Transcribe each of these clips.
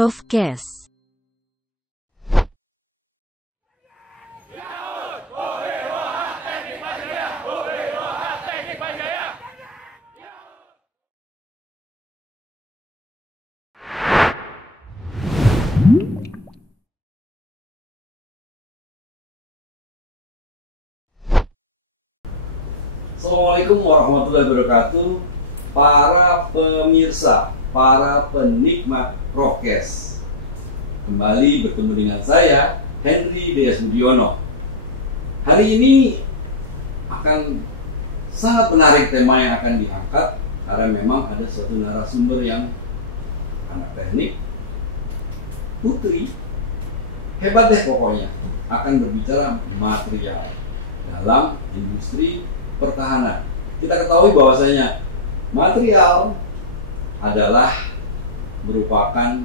Profcast. Assalamualaikum warahmatullahi wabarakatuh. Para pemirsa, para penikmat Profcast, kembali bertemu dengan saya, Henry DS Budiono. Hari ini akan sangat menarik tema yang akan diangkat, karena memang ada suatu narasumber yang anak teknik, putri, hebat deh pokoknya, akan berbicara material dalam industri pertahanan. Kita ketahui bahwasanya material adalah merupakan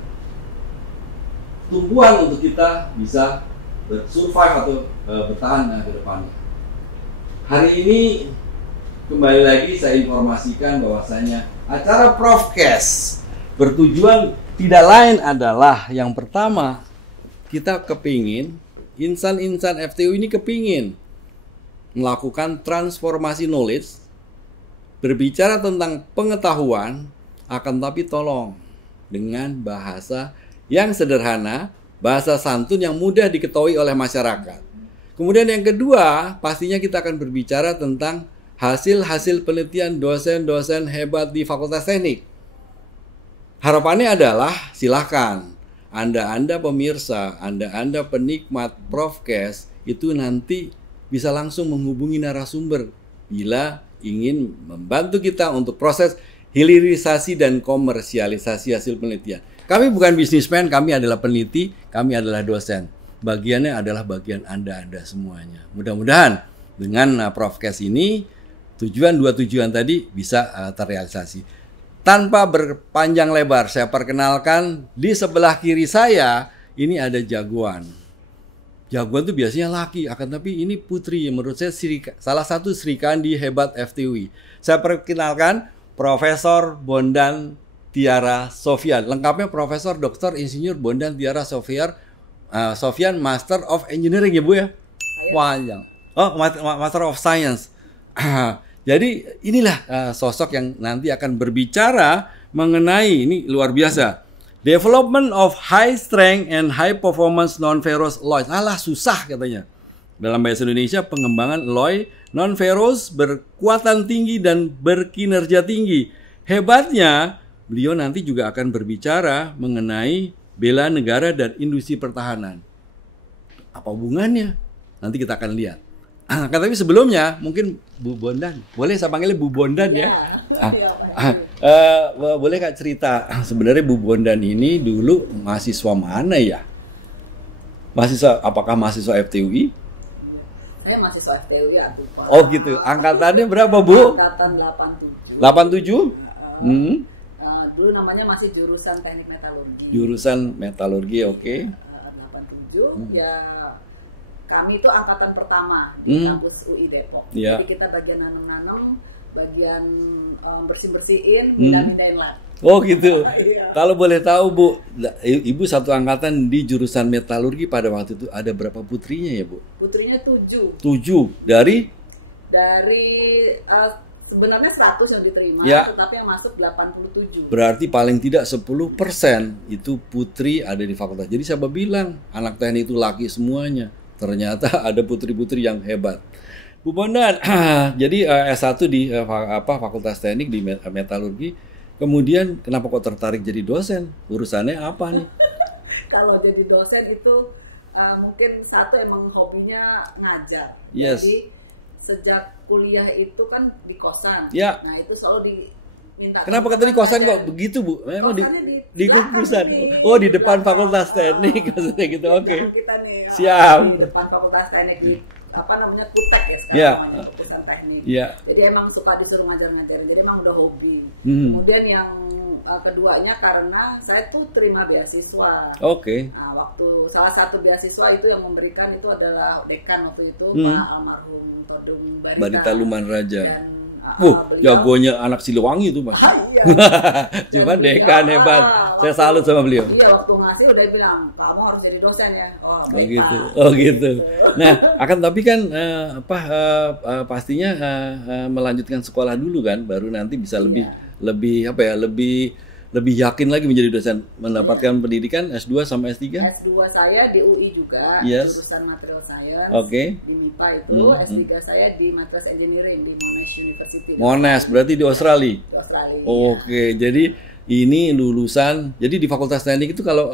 tumpuan untuk kita bisa survive atau bertahan ke depannya. Hari ini kembali lagi saya informasikan bahwasanya acara Profcast bertujuan tidak lain adalah yang pertama, kita kepingin insan-insan FTU ini kepingin melakukan transformasi knowledge, berbicara tentang pengetahuan, akan tapi tolong dengan bahasa yang sederhana, bahasa santun yang mudah diketahui oleh masyarakat. Kemudian yang kedua, pastinya kita akan berbicara tentang hasil-hasil penelitian dosen-dosen hebat di Fakultas Teknik. Harapannya adalah silahkan Anda pemirsa, Anda penikmat Profcast itu nanti bisa langsung menghubungi narasumber bila ingin membantu kita untuk proses hilirisasi dan komersialisasi hasil penelitian. Kami bukan bisnismen, kami adalah peneliti, kami adalah dosen. Bagiannya adalah bagian Anda semuanya. Mudah-mudahan dengan Profcast ini dua tujuan tadi bisa terrealisasi. Tanpa berpanjang lebar, saya perkenalkan di sebelah kiri saya ini ada jagoan. Jagoan itu biasanya laki, akan tapi ini putri. Menurut saya salah satu Sri Kandi hebat FTUI. Saya perkenalkan Profesor Bondan Tiara Sofyan. Lengkapnya Profesor Dr. Insinyur Bondan Tiara Sofyan, Master of Engineering ya Bu ya? Panjang. Oh, Master of Science. Jadi inilah sosok yang nanti akan berbicara mengenai, ini luar biasa, Development of High Strength and High Performance Non-Ferrous Alloys. Alah, susah katanya. Dalam bahasa Indonesia, pengembangan alloy non-ferrous berkuatan tinggi dan berkinerja tinggi. Hebatnya, beliau nanti juga akan berbicara mengenai bela negara dan industri pertahanan. Apa hubungannya? Nanti kita akan lihat. Tapi sebelumnya, mungkin Bu Bondan, boleh saya panggilnya Bu Bondan ya? Boleh Kak cerita, sebenarnya Bu Bondan ini dulu mahasiswa mana ya? Apakah mahasiswa FTUI? Saya mahasiswa FTUI ya. Oh gitu, angkatannya berapa Bu? Angkatan 87. 87? Dulu namanya masih jurusan teknik metalurgi. Jurusan metalurgi, oke. 87, ya kami itu angkatan pertama di kampus UI Depok. Ya. Jadi kita bagian nanam-nanam, bagian bersih-bersihin, pindah-pindahin lab. Oh gitu. Iya. Kalau boleh tahu Bu, Ibu satu angkatan di jurusan metalurgi pada waktu itu ada berapa putrinya ya Bu? Putrinya 7. 7 dari sebenarnya 100 yang diterima, ya, tetapi yang masuk 87. Berarti paling tidak 10% itu putri ada di fakultas. Jadi saya bilang anak teknik itu laki semuanya. Ternyata ada putri-putri yang hebat. Bu Bondan, jadi S1 di Fakultas Teknik di metalurgi. Kemudian kenapa kok tertarik jadi dosen? Urusannya apa nih? Kalau jadi dosen itu mungkin satu emang hobinya ngajar. Yes. Jadi sejak kuliah itu kan di kosan. Ya. Nah itu selalu diminta. Kenapa kata di kosan kok begitu Bu? Memang di kosan. Oh di depan Fakultas Teknik maksudnya gitu. Oke. Kita nih, siap. Di depan Fakultas Teknik di Kutek ya sekarang namanya, Fakultas Teknik. Yeah. Jadi emang suka disuruh ngajar-ngajarin. Jadi emang udah hobi. Kemudian yang keduanya karena saya tuh terima beasiswa. Oke. Nah, waktu salah satu beasiswa itu yang memberikan itu adalah dekan waktu itu Pak almarhum Todung Barita Luman Raja. Dan jagonya anak Siliwangi itu Mas. Iya. Cuma dekan hebat. Saya salut sama beliau. Iya, waktu ngasih udah bilang kamu harus jadi dosen ya. Oh gitu. Oh gitu. Nah, akan tapi kan pastinya melanjutkan sekolah dulu kan, baru nanti bisa lebih yakin lagi menjadi dosen, mendapatkan pendidikan S2 sama S3? S2 saya di UI juga, jurusan Material Science. Di MIPA itu, S3 saya di Materials Engineering di Monash University. Monash, berarti di Australia? Di Australia. Oke, jadi ini lulusan, jadi di Fakultas Teknik itu kalau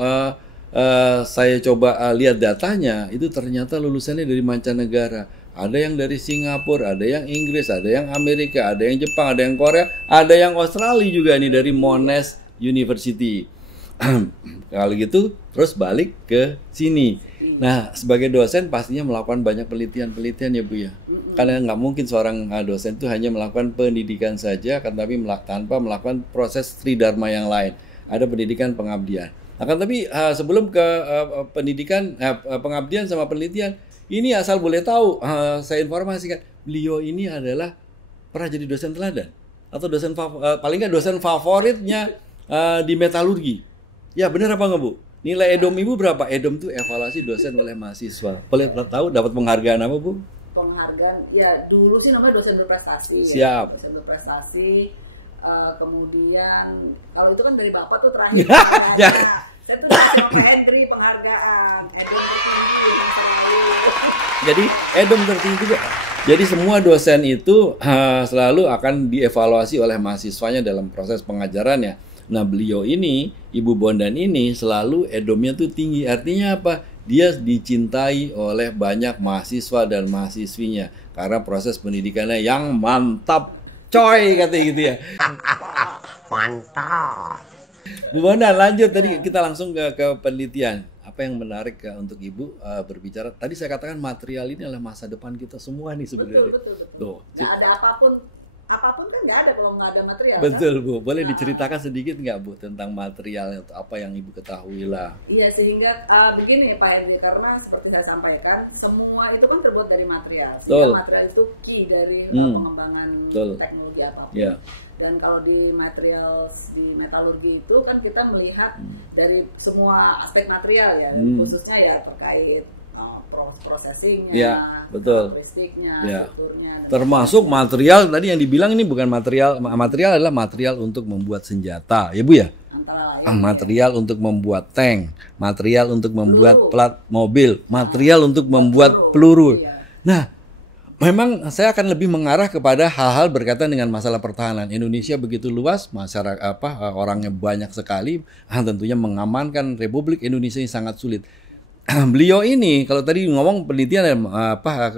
saya coba lihat datanya, itu ternyata lulusannya dari mancanegara. Ada yang dari Singapura, ada yang Inggris, ada yang Amerika, ada yang Jepang, ada yang Korea, ada yang Australia juga nih dari Monash University. Kalau gitu terus balik ke sini. Nah, sebagai dosen pastinya melakukan banyak penelitian ya Bu ya. Karena nggak mungkin seorang dosen itu hanya melakukan pendidikan saja, tapi tanpa melakukan proses tridharma yang lain. Ada pendidikan pengabdian. Akan tapi sebelum ke pendidikan, pengabdian sama penelitian, ini asal boleh tahu, saya informasikan, beliau ini adalah pernah jadi dosen teladan atau dosen paling nggak dosen favoritnya di metalurgi. Ya benar apa nggak Bu? Nilai EDOM Ibu berapa? EDOM itu evaluasi dosen oleh mahasiswa. Boleh tahu dapat penghargaan apa Bu? Penghargaan, ya dulu sih namanya dosen berprestasi. Siap. Ya, dosen berprestasi. Kemudian kalau itu kan dari Bapak tuh terakhir. Saya tuh sama Pak Hendri penghargaan. EDOM tertinggi. Jadi EDOM tertinggi juga. Jadi semua dosen itu selalu akan dievaluasi oleh mahasiswanya dalam proses pengajarannya. Nah beliau ini, Ibu Bondan ini selalu EDOM-nya tuh tinggi. Artinya apa? Dia dicintai oleh banyak mahasiswa dan mahasiswinya karena proses pendidikannya yang mantap, coy katanya gitu ya. Mantap. Bu Bondan lanjut, tadi kita langsung ke penelitian. Apa yang menarik untuk Ibu berbicara? Tadi saya katakan material ini adalah masa depan kita semua nih sebenarnya. Betul. Tuh. Nggak ada apapun kan nggak ada kalau nggak ada material. Betul kan? Bu, boleh diceritakan sedikit nggak Bu tentang material atau apa yang Ibu ketahui lah? Iya, sehingga begini Pak Hendri, karena seperti saya sampaikan, semua itu kan terbuat dari material. Sehingga material itu key dari pengembangan teknologi apapun. Yeah. Dan kalau di metalurgi itu kan kita melihat dari semua aspek material ya, khususnya ya terkait processingnya, logistiknya, strukturnya. Termasuk material tadi yang dibilang ini bukan material adalah material untuk membuat senjata, ya Bu ya? Material untuk membuat tank, material untuk membuat plat mobil, material untuk membuat peluru. Nah, memang saya akan lebih mengarah kepada hal-hal berkaitan dengan masalah pertahanan. Indonesia begitu luas, masyarakat orangnya banyak sekali, tentunya mengamankan Republik Indonesia ini sangat sulit. Beliau ini kalau tadi ngomong penelitian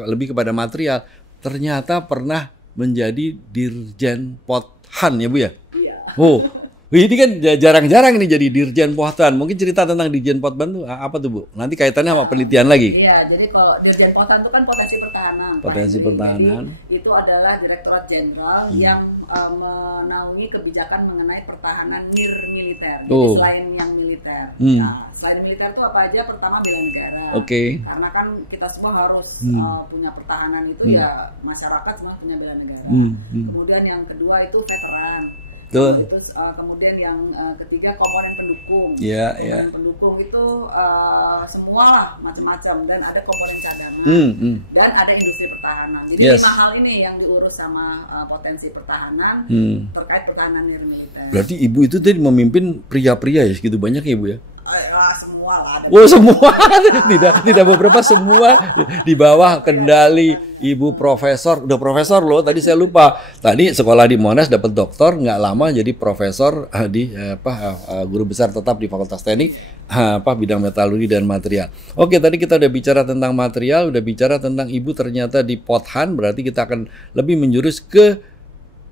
lebih kepada material, ternyata pernah menjadi Dirjen Pothan ya Bu ya? Iya. Oh. Ini kan jarang-jarang nih jadi Dirjen Pothan. Mungkin cerita tentang Dirjen Pothan itu apa tuh Bu? Nanti kaitannya sama penelitian lagi. Iya, jadi kalau Dirjen Pothan itu kan potensi pertahanan. Potensi pertahanan. Jadi, itu adalah Direktorat Jenderal yang menaungi kebijakan mengenai pertahanan militer. Jadi selain yang militer. Nah, selain militer itu apa aja? Pertama bela negara. Karena kan kita semua harus punya pertahanan itu ya masyarakat semua punya bela negara. Kemudian yang kedua itu veteran. Itu kemudian yang ketiga komponen pendukung. Komponen pendukung itu semua lah macam-macam, dan ada komponen cadangan dan ada industri pertahanan. Jadi 5 hal ini yang diurus sama potensi pertahanan terkait pertahanan militer. Berarti Ibu itu tadi memimpin pria-pria ya segitu banyak ya Bu ya? Semua lah. Semua tidak beberapa, semua di bawah kendali Ibu profesor. Udah profesor loh, tadi saya lupa. Tadi sekolah di Monash dapat doktor, nggak lama jadi profesor di guru besar tetap di Fakultas Teknik bidang metalurgi dan material. Oke, tadi kita udah bicara tentang material, udah bicara tentang Ibu ternyata di Pothan, berarti kita akan lebih menjurus ke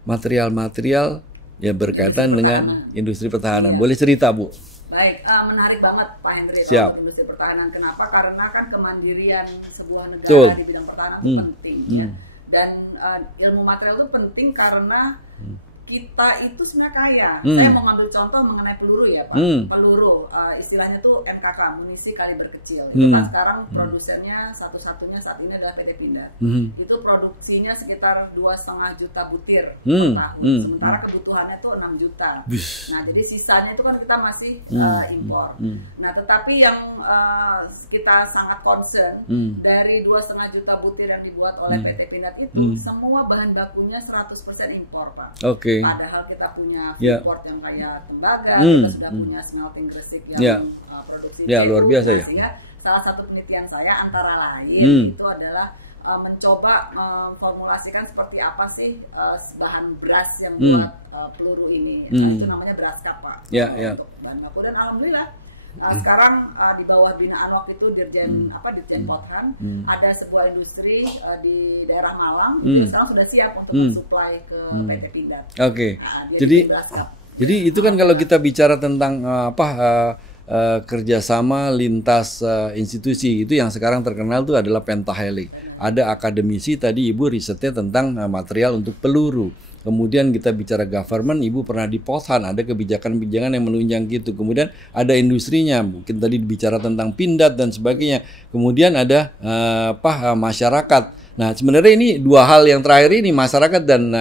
material-material yang berkaitan dengan industri pertahanan. Boleh cerita Bu? Baik, menarik banget Pak Hendri untuk industri pertahanan. Kenapa? Karena kan kemandirian sebuah negara di bidang pertahanan itu penting. Ya. Dan ilmu material itu penting karena kita itu sebenarnya kaya. Saya mau ngambil contoh mengenai peluru ya Pak. Peluru, istilahnya tuh MKK, munisi kaliber kecil. Itu kan sekarang produsennya satu-satunya saat ini adalah PT Pindad. Itu produksinya sekitar 2,5 juta butir per tahun. Sementara kebutuhannya tuh 6 juta. Nah jadi sisanya itu kan kita masih impor. Nah tetapi yang kita sangat concern dari 2,5 juta butir yang dibuat oleh PT Pindad itu semua bahan bakunya 100% impor Pak. Padahal kita punya import yang kayak tembaga, kita sudah punya smelting Gresik yang produksi luar biasa ya. Salah satu penelitian saya antara lain itu adalah mencoba memformulasikan seperti apa sih bahan beras yang buat peluru ini. Nah, itu namanya beras Pak. Untuk bahan baku dan alhamdulillah sekarang di bawah binaan waktu itu Dirjen Pothan ada sebuah industri di daerah Malang itu sekarang sudah siap untuk mensuplai ke PT Pindad. Jadi itu kan kalau kita bicara tentang kerjasama lintas institusi, itu yang sekarang terkenal itu adalah pentahelix. Ada akademisi tadi Ibu risetnya tentang material untuk peluru. Kemudian kita bicara government, Ibu pernah di Pothan, ada kebijakan-kebijakan yang menunjang gitu. Kemudian ada industrinya, mungkin tadi bicara tentang Pindad dan sebagainya. Kemudian ada masyarakat. Nah sebenarnya ini dua hal yang terakhir ini, masyarakat dan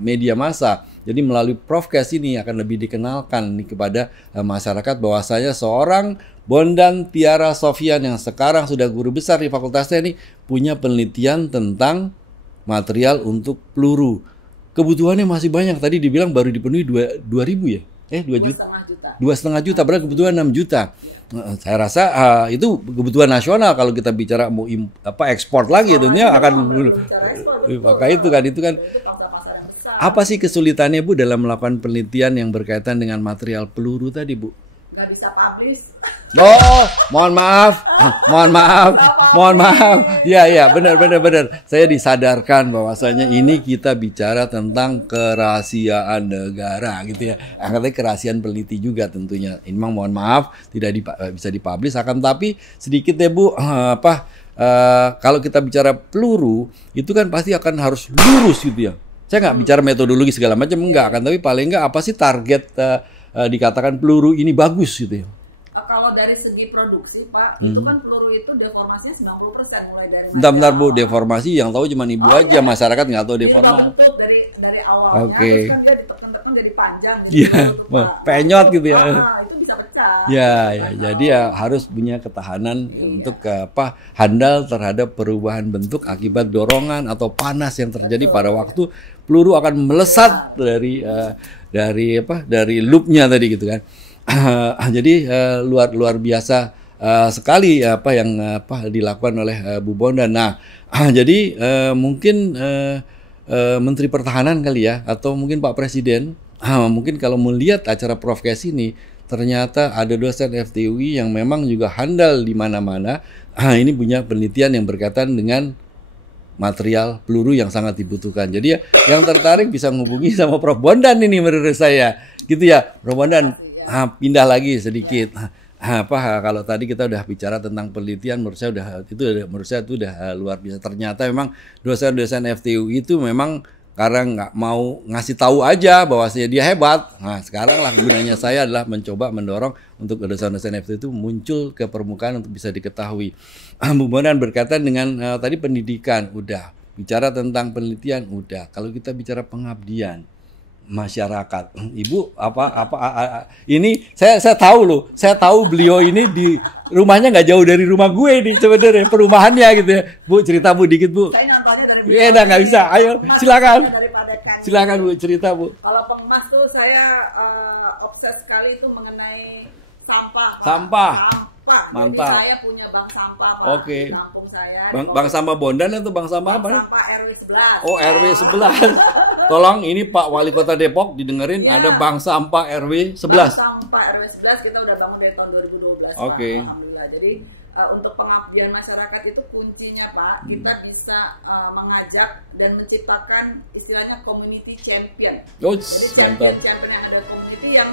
media massa. Jadi melalui Profcast ini akan lebih dikenalkan nih kepada masyarakat bahwasanya seorang Bondan Tiara Sofyan yang sekarang sudah guru besar di Fakultas Teknik punya penelitian tentang material untuk peluru. Kebutuhannya masih banyak. Tadi dibilang baru dipenuhi 2.000 ya? 2 juta. 2,5 juta. Berarti kebutuhan 6 juta. Saya rasa itu kebutuhan nasional. Kalau kita bicara mau ekspor lagi tentunya akan maka itu kan apa sih kesulitannya Bu dalam melakukan penelitian yang berkaitan dengan material peluru tadi Bu? Nggak bisa publish. Oh, mohon maaf. Ya, benar. Saya disadarkan bahwasanya ini kita bicara tentang kerahasiaan negara gitu ya. Katanya kerahasiaan peneliti juga tentunya. Ini memang mohon maaf tidak bisa dipublish. Akan tapi sedikit ya Bu, kalau kita bicara peluru itu kan pasti akan harus lurus gitu ya. Saya nggak bicara metodologi segala macam enggak, kan tapi paling enggak apa sih target dikatakan peluru ini bagus gitu ya. Kalau dari segi produksi Pak, itu kan peluru itu deformasinya 90% mulai dari bentar Bu, deformasi yang tahu cuma Ibu aja, masyarakat nggak tahu deformasi. Bentuk dari awalnya, itu kan dia ditekan-tekan jadi panjang gitu. Iya, penyot gitu ya. Itu bisa pecah. Ya, jadi ya harus punya ketahanan untuk handal terhadap perubahan bentuk akibat dorongan atau panas yang terjadi pada waktu peluru akan melesat dari loopnya tadi gitu kan. Jadi luar biasa sekali yang dilakukan oleh Bu Bondan. Nah, jadi mungkin Menteri Pertahanan kali ya, atau mungkin Pak Presiden, mungkin kalau melihat acara Profcast ini, ternyata ada dosen FTUI yang memang juga handal di mana-mana. Ini punya penelitian yang berkaitan dengan material peluru yang sangat dibutuhkan. Jadi ya, yang tertarik bisa menghubungi sama Prof Bondan ini menurut saya, gitu ya, Prof Bondan. Pindah lagi sedikit. Kalau tadi kita udah bicara tentang penelitian, menurut saya itu udah luar biasa. Ternyata memang dosen-dosen FTUI itu memang karena nggak mau ngasih tahu aja bahwasanya dia hebat. Nah, sekarang lah gunanya saya adalah mencoba mendorong untuk dosen-dosen FTUI itu muncul ke permukaan untuk bisa diketahui. Bu Bondan berkaitan dengan tadi pendidikan udah, bicara tentang penelitian udah. Kalau kita bicara pengabdian masyarakat, Ibu ini saya tahu loh, saya tahu beliau ini di rumahnya nggak jauh dari rumah gue nih sebenarnya, perumahannya gitu ya. Bu, cerita Bu dikit Bu. Saya nontonnya dari nggak bisa, ayo silakan Bu, cerita Bu. Kalau pengemas tuh saya obses sekali itu mengenai sampah. Mantap. Jadi saya punya bank sampah Pak, di kampung saya. Bank sampah Bondan atau bank sampah apa? Sampah RW 11. Oh, RW 11. Tolong ini Pak Wali Kota Depok didengerin, ada bank sampah RW 11. Bank sampah RW 11 kita udah bangun dari tahun 2012 Pak. Alhamdulillah. Jadi untuk pengabdian masyarakat itu kuncinya Pak, kita bisa mengajak dan menciptakan istilahnya community champion. Jadi champion yang ada community yang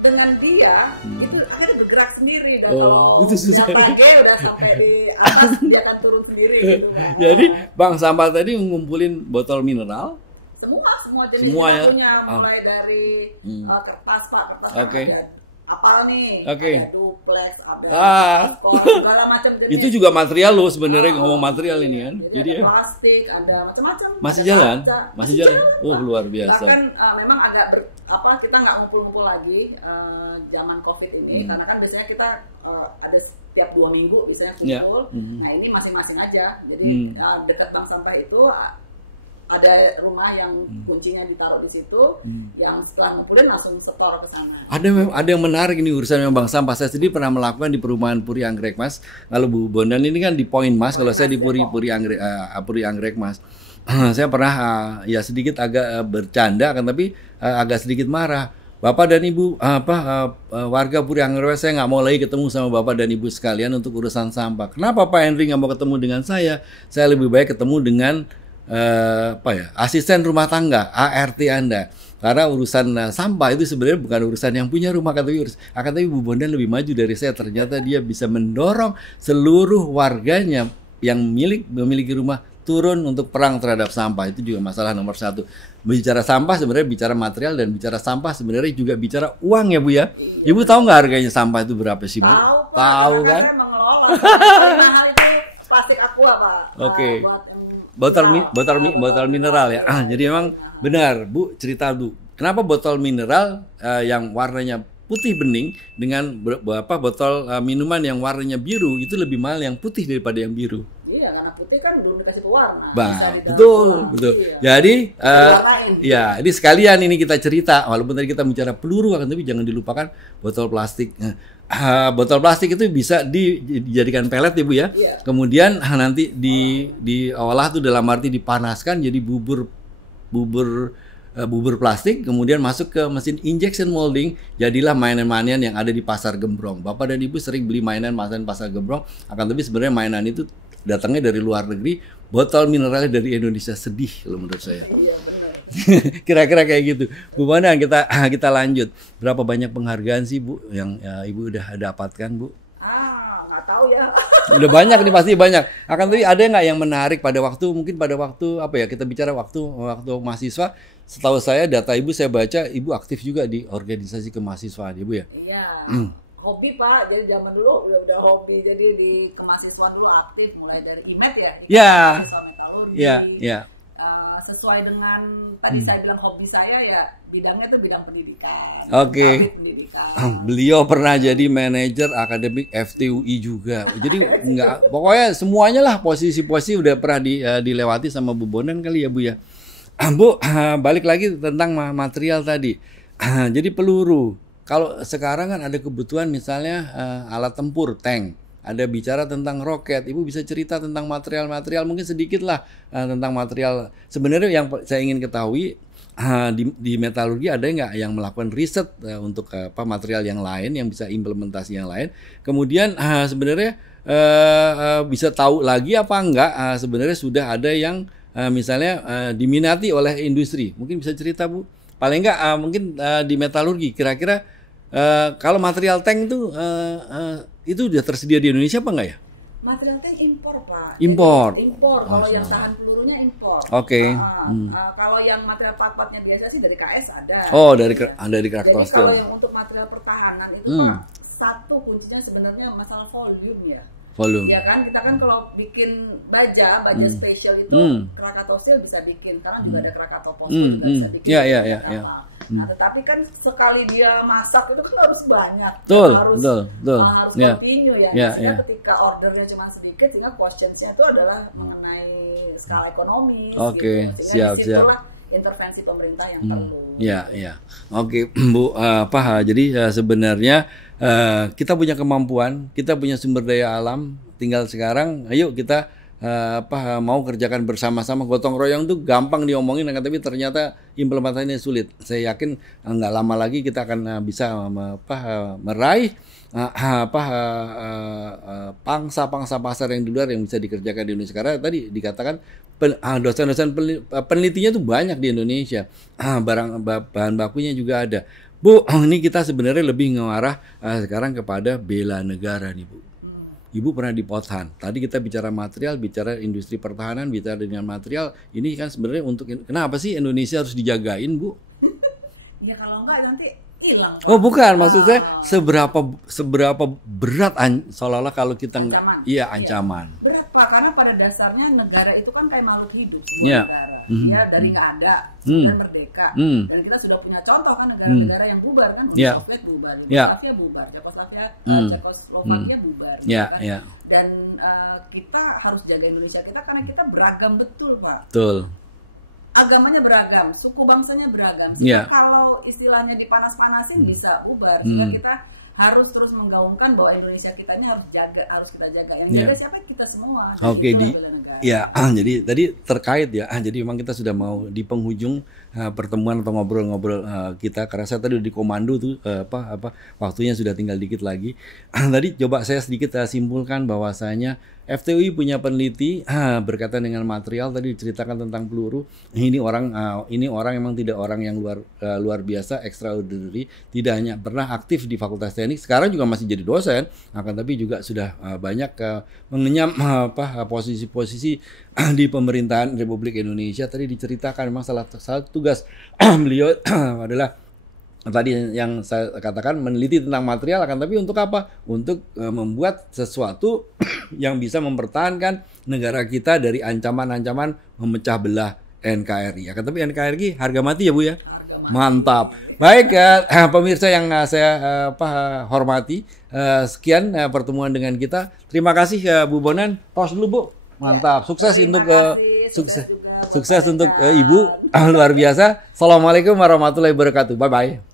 dengan dia itu akhirnya bergerak sendiri, dan kalau dia udah sampai di atas dia akan turun sendiri gitu. Jadi bank sampah tadi ngumpulin botol mineral semua semua jenis. Semua ya. Punya mulai dari kertas Pak, kertas ada apa nih? Ada duplex, ada segala macam jenis. Itu juga material loh sebenarnya, ngomong material ini kan. Jadi ada plastik, ada macam-macam. Masih jalan? Masih jalan. Luar biasa. Bahkan memang agak kita nggak ngumpul-ngumpul lagi zaman Covid ini, karena kan biasanya kita ada setiap 2 minggu biasanya kumpul. Nah ini masing-masing aja. Jadi dekat bank sampah itu ada rumah yang kuncinya ditaruh di situ, yang setelah ngumpulin langsung setor ke sana. Ada yang menarik ini urusan yang bank sampah. Saya sendiri pernah melakukan di perumahan Puri Anggrek Mas. Kalau Bu Bondan ini kan di Poin Mas, kalau saya di Puri Anggrek Mas. Saya pernah ya sedikit agak bercanda kan, tapi agak sedikit marah. Bapak dan Ibu warga Puri Anggrek, saya nggak mau lagi ketemu sama Bapak dan Ibu sekalian untuk urusan sampah. Kenapa Pak Henry nggak mau ketemu dengan saya? Saya lebih baik ketemu dengan asisten rumah tangga, ART Anda. Karena urusan sampah itu sebenarnya bukan urusan yang punya rumah, tapi Bu Bondan lebih maju dari saya. Ternyata dia bisa mendorong seluruh warganya yang memiliki rumah turun untuk perang terhadap sampah. Itu juga masalah nomor 1. Bicara sampah sebenarnya bicara material, dan bicara sampah sebenarnya juga bicara uang ya Bu ya. Ibu tahu nggak harganya sampah itu berapa sih Bu? Tahu kan? Mahal itu plastik aqua Pak. Oke. Botol mineral ya. Jadi memang benar Bu, cerita Bu. Kenapa botol mineral yang warnanya putih bening dengan botol minuman yang warnanya biru itu lebih mahal yang putih daripada yang biru? Iya, karena putih kan belum dikasih warna. Betul. Iya. Jadi ini sekalian ini kita cerita, walaupun tadi kita bicara peluru, tapi jangan dilupakan botol plastik. Botol plastik itu bisa dijadikan pelet ya Bu ya. Iya. Kemudian nanti diolah tuh, dalam arti dipanaskan jadi bubur plastik, kemudian masuk ke mesin injection molding, jadilah mainan-mainan yang ada di pasar gembrong. Bapak dan Ibu sering beli mainan pasar gembrong, tapi sebenarnya mainan itu datangnya dari luar negeri, botol mineralnya dari Indonesia. Sedih kalau menurut saya. Iya, benar. Kira-kira kayak gitu. Bu Bondan, kita lanjut. Berapa banyak penghargaan sih Bu yang Ibu udah dapatkan Bu? Nggak tahu ya. Udah banyak nih, pasti banyak. Tapi ada nggak yang menarik pada waktu kita bicara waktu mahasiswa? Setahu saya data Ibu, saya baca Ibu aktif juga di organisasi kemahasiswaan Ibu ya? Iya. Hobi Pak, jadi zaman dulu udah hobi, jadi di kemahasiswaan dulu aktif, mulai dari IMET ya. Iya. Metalurgi. Iya. Sesuai dengan tadi saya bilang hobi saya ya, bidangnya tuh bidang pendidikan. Oke. Beliau pernah jadi manajer akademik FTUI juga. Jadi pokoknya semuanya lah, posisi-posisi udah pernah dilewati sama Bu Bondan kali ya Bu ya. Bu, balik lagi tentang material tadi. Jadi peluru. Kalau sekarang kan ada kebutuhan misalnya alat tempur, tank. Ada bicara tentang roket, Ibu bisa cerita tentang material-material, mungkin sedikit lah tentang material. Sebenarnya yang saya ingin ketahui, di metalurgi ada nggak yang melakukan riset untuk material yang lain, yang bisa implementasi yang lain. Kemudian sebenarnya bisa tahu lagi apa enggak, sebenarnya sudah ada yang misalnya diminati oleh industri. Mungkin bisa cerita Bu, paling nggak mungkin di metalurgi kira-kira kalau material tank itu sudah tersedia di Indonesia apa enggak ya? Material tank impor Pak. Impor. Kalau yang tahan pelurunya impor. Oke. Kalau yang material part-partnya biasa sih dari KS ada. Oh, dari Krakatau Steel. Kalau yang untuk material pertahanan itu Pak, satu kuncinya sebenarnya masalah volume ya. Volume. Ya kan, kita kan kalau bikin baja spesial itu Krakatau Steel bisa bikin, karena juga ada Krakatau Posko juga bisa bikin. Iya. Nah, tetapi kan sekali dia masak itu kan harus banyak. Betul. Harus continue ya. Sehingga ketika ordernya cuma sedikit, sehingga questions-nya itu adalah mengenai skala ekonomi. Oke, gitu. siap. Intervensi pemerintah yang perlu. Iya. Oke, Bu, jadi sebenarnya kita punya kemampuan, kita punya sumber daya alam, tinggal sekarang ayo kita mau kerjakan bersama-sama. Gotong royong tuh gampang diomongin, tapi ternyata implementasinya sulit. Saya yakin nggak lama lagi kita akan bisa meraih pangsa pasar yang di luar yang bisa dikerjakan di Indonesia. Karena tadi dikatakan dosen-dosen penelitinya tuh banyak di Indonesia, bahan bakunya juga ada. Bu, ini kita sebenarnya lebih mengarah sekarang kepada bela negara nih Bu. Ibu pernah di Potsdam. Tadi kita bicara material, bicara industri pertahanan, bicara dengan material. Ini kan sebenarnya untuk kenapa sih Indonesia harus dijagain, Bu? Ya kalau enggak nanti hilang. Oh bukan, maksud saya seberapa berat seolah-olah kalau kita ancaman. Iya ancaman. Berat Pak, karena pada dasarnya negara itu kan kayak makhluk hidup. Yeah. Negara. Ya dari nggak ada dan merdeka. Dan kita sudah punya contoh kan negara-negara yang bubar kan, Uni Soviet bubar, Yugoslavia bubar, Czechoslovakia bubar. Kan? Dan kita harus jaga Indonesia kita karena kita beragam betul Pak. Betul. Agamanya beragam, suku bangsanya beragam. Kalau istilahnya dipanas-panasin bisa bubar. Sehingga kita harus terus menggaungkan bahwa Indonesia kitanya harus kita jaga. Yang jaga siapa? Kita semua. Oke, jadi tadi terkait ya. Jadi memang kita sudah mau di penghujung pertemuan atau ngobrol-ngobrol kita, karena saya tadi di komando tuh waktunya sudah tinggal dikit lagi. Tadi coba saya sedikit simpulkan bahwasanya FTUI punya peneliti berkaitan dengan material, tadi diceritakan tentang peluru. Ini orang memang tidak orang yang luar biasa, extraordinary, tidak hanya pernah aktif di Fakultas Teknik, sekarang juga masih jadi dosen, akan tapi juga sudah banyak mengenyam posisi-posisi di pemerintahan Republik Indonesia. Tadi diceritakan memang salah satu tugas beliau adalah tadi yang saya katakan meneliti tentang material, akan tapi untuk apa? Untuk membuat sesuatu yang bisa mempertahankan negara kita dari ancaman-ancaman memecah belah NKRI. Akan tapi NKRI harga mati ya Bu ya? Mantap. Baik pemirsa yang saya hormati, sekian pertemuan dengan kita. Terima kasih Bu Bonan. Tos dulu Bu. Mantap. Sukses untuk sukses untuk Ibu luar biasa. Assalamualaikum warahmatullahi wabarakatuh. Bye bye.